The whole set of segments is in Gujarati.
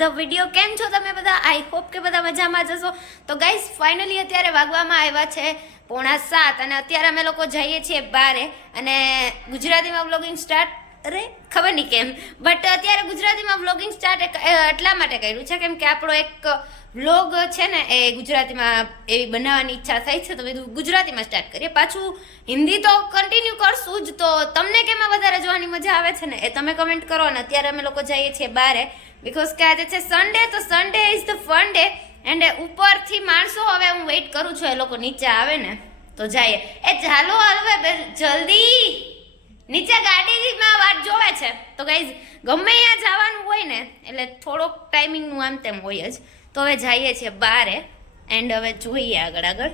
ધ વીડિયો કેમ છો તમે બધા? આઈ હોપ કે બધા મજામાં જશો તો ગાઈઝ ફાઇનલી અત્યારે વાગવામાં આવ્યા છે પોણા સાત અને અત્યારે અમે લોકો જઈએ છીએ બારે અને ગુજરાતીમાં વ્લોગિંગ સ્ટાર્ટ અરે, ખબર નહીં કેમ. બટ અત્યારે ગુજરાતીમાં વ્લોગિંગ સ્ટાર્ટ એટલા માટે કર્યું છે કેમ કે આપણો એક વ્લોગ છે ને એ ગુજરાતીમાં એવી બનાવવાની ઈચ્છા થઈ છે તો બધું ગુજરાતીમાં સ્ટાર્ટ કરીએ. પાછું હિન્દી તો કન્ટિન્યુ કરશું જ તો તમને કેમાં વધારે જોવાની મજા આવે છે ને? એ તમે કમેન્ટ કરો અને અત્યારે અમે લોકો જઈએ છીએ બારે બીકોઝ કે આજે છે સન્ડે તો Sunday is the fun day and ઉપરથી માણસો, હવે હું વેઇટ કરું છું, એ લોકો નીચે આવે ને, તો જઈએ એ ચાલો હવે જલ્દી. નીચે ગાડીમાં વાત જોવે છે. તો ગાઈઝ ગમે ત્યાં જવાનું હોય ને, એટલે થોડોક ટાઈમિંગનું આમ તેમ હોય જ. તો હવે જઈએ છીએ બારે. એન્ડ હવે જોઈએ આગળ આગળ,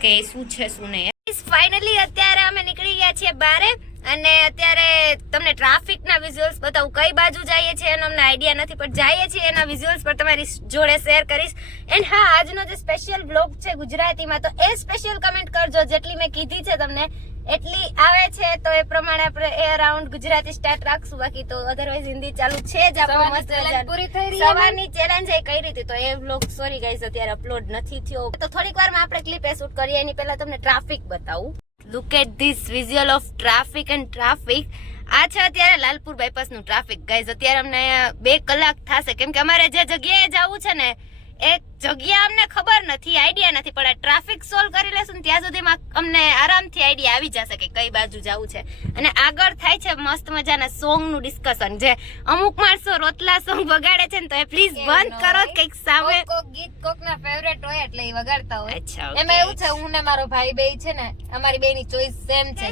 કે શું છે, શું નહીં. ફાઇનલી અત્યારે અમે નીકળી ગયા છીએ બારે. અને અત્યારે તમને ટ્રાફિકના વિઝ્યુઅલ્સ બતાવું. કઈ બાજુ જઈએ છીએ એનો અમને આઈડિયા નથી પણ જઈએ છીએ એના વિઝ્યુઅલ્સ પર તમારી જોડે શેર કરીશ. એન્ડ હા આજનો જે સ્પેશિયલ બ્લોગ છે ગુજરાતીમાં તો એ સ્પેશિયલ કમેન્ટ કરજો જેટલી મેં કીધી છે તમને. એટલી આવે છે તો એ પ્રમાણે આપણે એ અરાઉન્ડ ગુજરાતી સ્ટાર્ટ રાખશું. બાકી તો અધરવાઇઝ હિન્દી ચાલુ છે જ આપણો મસ્ત પૂરી થઈ રહી સવારની ચેલેન્જ એ કઈ રીતે? તો એ બ્લોગ સોરી ગાઈઝ અત્યારે અપલોડ નથી થયો. તો થોડીક વારમાં આપણે ક્લિપ એ શૂટ કરીએ. એની પહેલા તમને ટ્રાફિક બતાવું. Look at this visual of traffic and traffic આ છે અત્યારે લાલપુર બાયપાસનું ટ્રાફિક ગાઈઝ અત્યારે અમને બે કલાક થશે. કેમ કે અમારે જે જગ્યાએ જવું છે ને એ જગ્યા અમને ખબર નથી આઈડિયા નથી. પણ આ ટ્રાફિક સોલ્વ કરી લેશું ને ત્યાં સુધીમાં અમને આરામથી આઈડિયા આવી જશે કે કઈ બાજુ જવું છે. અને આગળ થાય છે મસ્ત મજાના સોંગનું ડિસ્કશન જે અમુક માણસો રોતલા સોંગ વગાડે છે ને તો એ પ્લીઝ બંધ કરો? કંઈક સામે ગીત કોક ના ફેવરેટ હોય એટલે એ વગાડતા હોય. એમાં એવું છે હું ને મારો ભાઈ બે છે ને અમારી બે ની ચોઈસ સેમ છે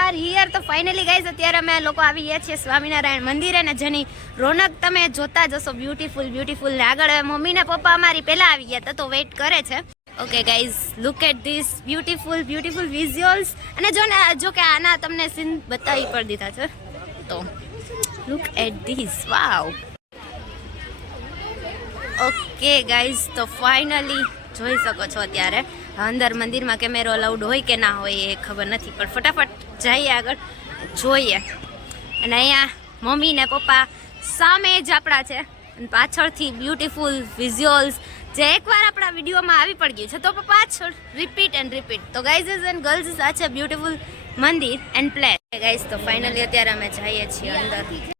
આર હિયર તો ફાઇનલી ગાઈઝ અત્યારે અમે લોકો આવી ગયા છીએ સ્વામિનારાયણ મંદિરે ને જેની રોનક તમે જોતા જશો બ્યુટીફુલ બ્યુટીફુલ ને આગળ મમ્મી ને પપ્પા અમારી પહેલા આવી ગયા હતા તો વેઇટ કરે છે. Okay guys look at this beautiful beautiful visuals અને જો ને જો કે આના તમને સીન બતાવી પર દીધા છે. તો look at this wow okay guys તો ફાઇનલી જોઈ શકો છો અત્યારે. અંદર મંદિરમાં કેમેરો અલાઉડ હોય કે ના હોય એ ખબર નથી, પણ ફટાફટ જઈએ આગળ, જોઈએ. અને અહીંયા મમ્મી ને પપ્પા સામે જ આપણા છે. અને પાછળથી બ્યુટીફુલ વિઝ્યુઅલ્સ જે એકવાર આપણા વિડીયોમાં આવી પડ ગયું છે, તો પાછળ રિપીટ એન્ડ રિપીટ તો ગાઈઝ એન્ડ ગર્લ્સ આ છે બ્યુટીફુલ મંદિર એન્ડ પ્લેસ ગાઈઝ તો ફાઇનલી અત્યારે અમે જઈએ છીએ અંદર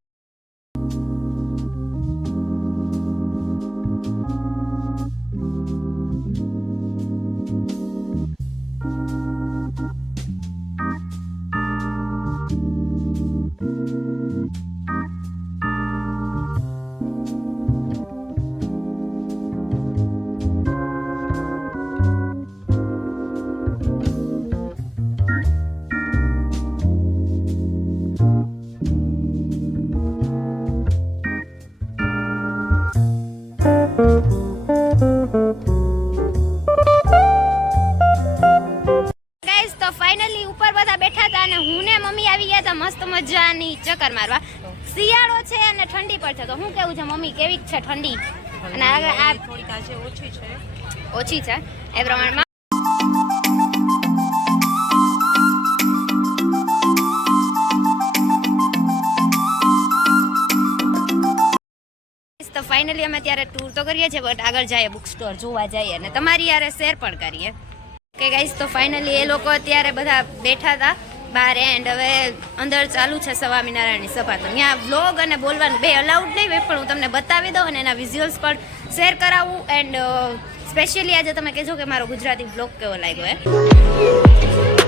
ચક્કર મારવા. શિયાળો છે અને ઠંડી પણ છે. તો શું કેવું છે મમ્મી કેવી છે ઠંડી? અને આગળ આ થોડીક આજે ઓછી છે. ઓછી છે. એ પ્રમાણમાં તો ફાઇનલી અમે ત્યારે ટૂર તો કરીએ છીએ બટ આગળ જઈએ બુક સ્ટોર જોવા જઈએ અને તમારી યારે શેર પણ કરીએ. કે ગાઈસ તો ફાઇનલી એ લોકો અત્યારે બધા બેઠા હતા. બહાર એન્ડ હવે અંદર ચાલુ છે સ્વામિનારાયણની સભા. તો ત્યાં વ્લોગ અને બોલવાનું બે અલાઉડ નહીં હોય, પણ હું તમને બતાવી દઉં અને એના વિઝ્યુઅલ્સ પણ શેર કરાવું. એન્ડ સ્પેશિયલી આજે તમે કહેજો કે મારો ગુજરાતી બ્લોગ કેવો લાગ્યો એ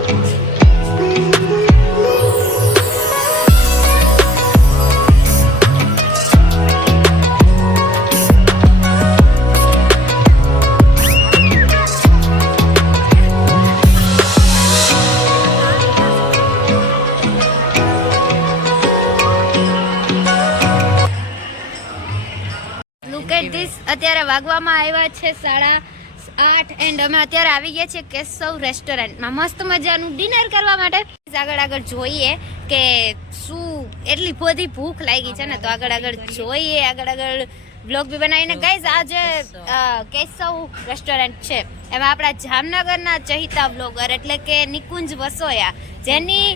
અત્યારે વાગવામાં આવ્યા છે સાડા આઠ એન્ડ અમે અત્યારે આવી ગયા છીએ કેશવ રેસ્ટોરન્ટમાં. મસ્ત મજાનું ડિનર કરવા માટે. આગળ આગળ જોઈએ કે શું એટલી બધી ભૂખ લાગી છે ને, તો આગળ આગળ જોઈએ, આગળ આગળ બ્લોગ બી બનાવીને. ગઈ આજે કેશવ રેસ્ટોરન્ટ છે. એમાં આપણા જામનગરના ચહિતા બ્લોગર એટલે કે નિકુંજ વસોયા. જેની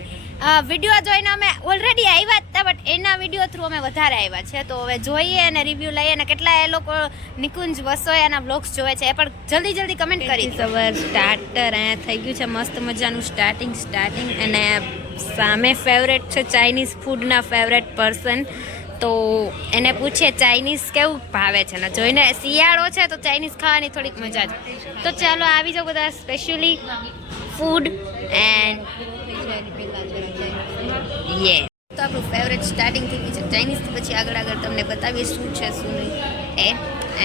વીડિયો જોઈને અમે ઓલરેડી આવ્યા હતા બટ એના વીડિયો થ્રુ અમે વધારે આવ્યા છે. તો હવે જોઈએ અને રિવ્યૂ લઈએ અને કેટલા એ લોકો, નિકુંજ વસોયાના બ્લોગ્સ જોવે છે, એ પણ જલ્દી જલ્દી કમેન્ટ કરી સવાર સ્ટાર્ટર અહીંયા થઈ ગયું છે, મસ્ત મજાનું સ્ટાર્ટિંગ સ્ટાર્ટિંગ અને સામે ફેવરેટ છે ચાઇનીઝ ફૂડના ફેવરેટ પર્સન તો એને પૂછે ચાઇનીઝ કેવું ભાવે છે? ને જોઈને શિયાળો છે, તો ચાઇનીઝ ખાવાની થોડીક મજા છે તો ચાલો, આવી જાઓ બધા સ્પેશિયલી ફૂડ એન્ડ યે તો આપણું ફેવરેટ સ્ટાર્ટિંગ થઈ ગયું છે. ચાઇનીઝથી પછી આગળ આગળ તમને બતાવીએ શું છે શું નહીં. એ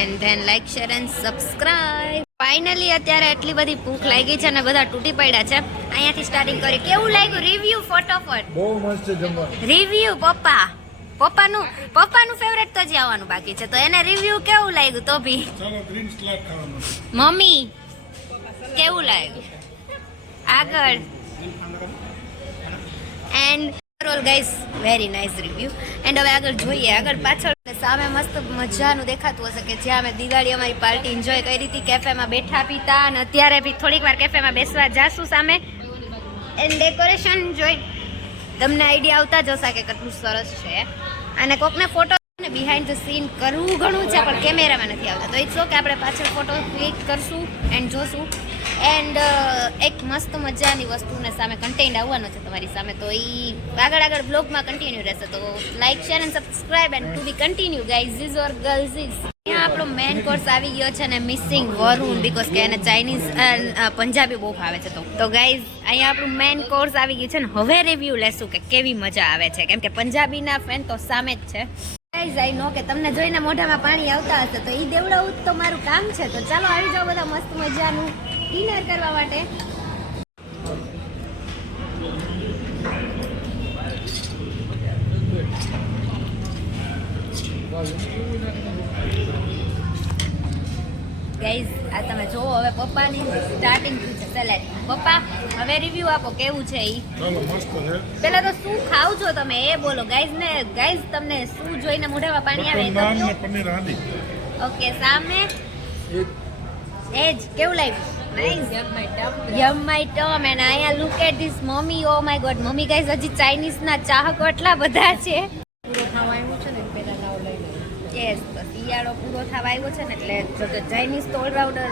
and then like share and subscribe finally અત્યારે એટલી બધી ભૂખ લાગી છે અને બધા તૂટી પડ્યા છે. અહીંયાથી સ્ટાર્ટિંગ કરી કેવું લાગ્યું? રિવ્યુ ફટોફટ. બહુ મસ્ત છે જમવાનું. રિવ્યુ પપ્પા. પપ્પાનું પપ્પાનું ફેવરેટ તો જ આવવાનું બાકી છે. તો એને રિવ્યુ કેવું લાગ્યું? તો ભી. ચાલો ગ્રીન સ્લાડ ખાવાનું. મમ્મી કેવું લાગ્યું? આગળ. And overall guys very nice review and હવે આગળ જોઈએ, આગળ પાછળ સામે મસ્ત મજાનું દેખાતું હશે કે જ્યાં અમે દિવાળી અમારી પાર્ટી એન્જોય કરી હતી કેફેમાં બેઠા પીતા અને અત્યારે બી થોડીક વાર કેફેમાં બેસવા જાશું સામે. એન્ડ ડેકોરેશન જોઈ, તમને આઈડિયા આવતા જ હશે કે કેટલું સરસ છે. અને કોકને ફોટો ને બિહાઇન્ડ ધ સીન કરવું ઘણું છે, પણ કેમેરામાં નથી આવતા. તો ઇટ્સ ઓકે આપણે પાછળ ફોટો ક્લિક કરશું એન્ડ જોશું. એન્ડ એક મસ્ત મજાની વસ્તુને સામે કન્ટેન્ટ આવવાનો છે તમારી સામે. તો એ આગળ આગળ બ્લોગમાં કન્ટિન્યુ રહેશે. તો like share and subscribe and to be continue guys is or girls is અહીંયા આપણો મેન કોર્સ આવી ગયો છે ને મિસિંગ વરુણ બીકોઝ કે એને ચાઇનીઝ પંજાબી બહુ ભાવે છે તો. તો ગાઈઝ અહીંયા આપણું મેન કોર્સ આવી ગયું છે ને. હવે રિવ્યૂ લેશું કે કેવી મજા આવે છે. કેમ કે પંજાબીના ફેન તો સામે જ છે. ગાઈઝ આઈ નો કે તમને જોઈને મોઢામાં પાણી આવતા હશે, તો એ દેવડાવું તો મારું કામ છે. તો ચાલો આવી જાઓ બધા મસ્ત મજાનું. ડિનર કરવા માટે. ગાઈઝ આ તમે જોવો હવે પપ્પાની સ્ટાર્ટિંગ છે સેલેડ પપ્પા હવે રિવ્યુ આપો કેવું છે ઈ? પેલા તો શું ખાવ છો તમે? એ બોલો ગાઈઝ ને ગાઈઝ તમને શું જોઈને મોઢામાં પાણી આવે ઓકે સામે? એજ કેવું લાગ્યું? Nice yum my term and અહીંયા લુક એટ ધીસ મમ્મી ઓ માય ગોડ મમ્મી ગાઈઝ હજી ચાઇનીઝ ના ચાહકો એટલા બધા છે. યસ તો શિયાળો પૂરો થવા આવ્યો છે ને એટલે જો ચાઇનીઝ તો ઓલરાઉન્ડર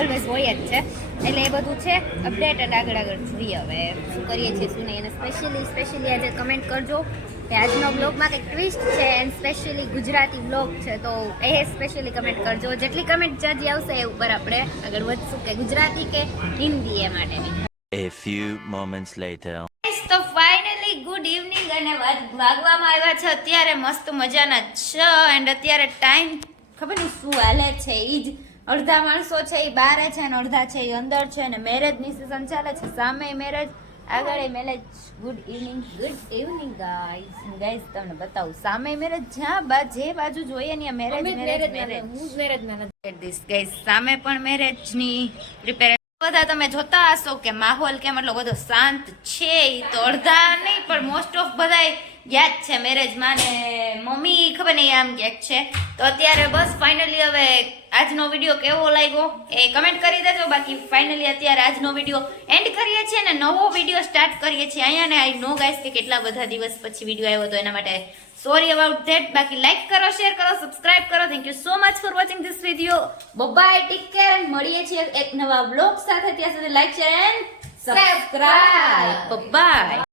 ઓલવેઝ હોય જ છે. એટલે એ બધું છે. અપડેટ અને આગળ આગળ જોઈએ હવે. શું કરીએ છીએ શું નહીં. અને સ્પેશિયલી સ્પેશિયલી આજે કમેન્ટ કરજો. કે આજનો બ્લોગમાં કંઈક ટ્વિસ્ટ છે એન્ડ સ્પેશિયલી ગુજરાતી બ્લોગ છે તો એ સ્પેશિયલી કમેન્ટ કરજો. જેટલી કમેન્ટ જાજી આવશે એ ઉપર આપણે આગળ વધશું કે ગુજરાતી કે હિન્દી એ માટેની. A few moments later. તો ફાઇનલી ગુડ ઇવનિંગ અને વાગ- વાગવામાં આવ્યા છે. અત્યારે મસ્ત મજાના છ એન્ડ અત્યારે ટાઈમ ખબર નહીં શું હાલે છે. એ જ અડધા માણસો છે એ બારે છે ને અડધા છે એ અંદર છે અને મેરેજની સિઝન ચાલે છે. સામે મેરેજ આગળ marriage good evening good evening guys guys તમને બતાવું સામે મેરેજ જ્યાં બા જે બાજુ જોઈએ ને marriage marriage marriage this guys સામે પણ મેરેજની પ્રિપેર બધા તમે જોતા હશો કે માહોલ કેમ એટલો બધો શાંત છે એ તો અડધા નહીં, પણ મોસ્ટ ઓફ બધા યાદ છે મેરેજમાં ને મમ્મી ખબર નહીં આમ ક્યાંક છે. તો અત્યારે બસ ફાઇનલી હવે આજનો વીડિયો કેવો લાગ્યો એ કમેન્ટ કરી દેજો. બાકી ફાઇનલી અત્યારે આજનો વીડિયો એન્ડ કરીએ છીએ અને નવો વીડિયો સ્ટાર્ટ કરીએ છીએ. અહીંયા ને આઈ નો ગાઈસ કે કેટલા બધા દિવસ પછી વીડિયો આવ્યો તો એના માટે સોરી અબાઉટ ધેટ બાકી લાઈક કરો શેર કરો સબસ્ક્રાઇબ કરો. Thank you so much for watching this video bye take care and મળીએ છીએ એક નવા બ્લોગ સાથે. ત્યાં સુધી like share and subscribe bye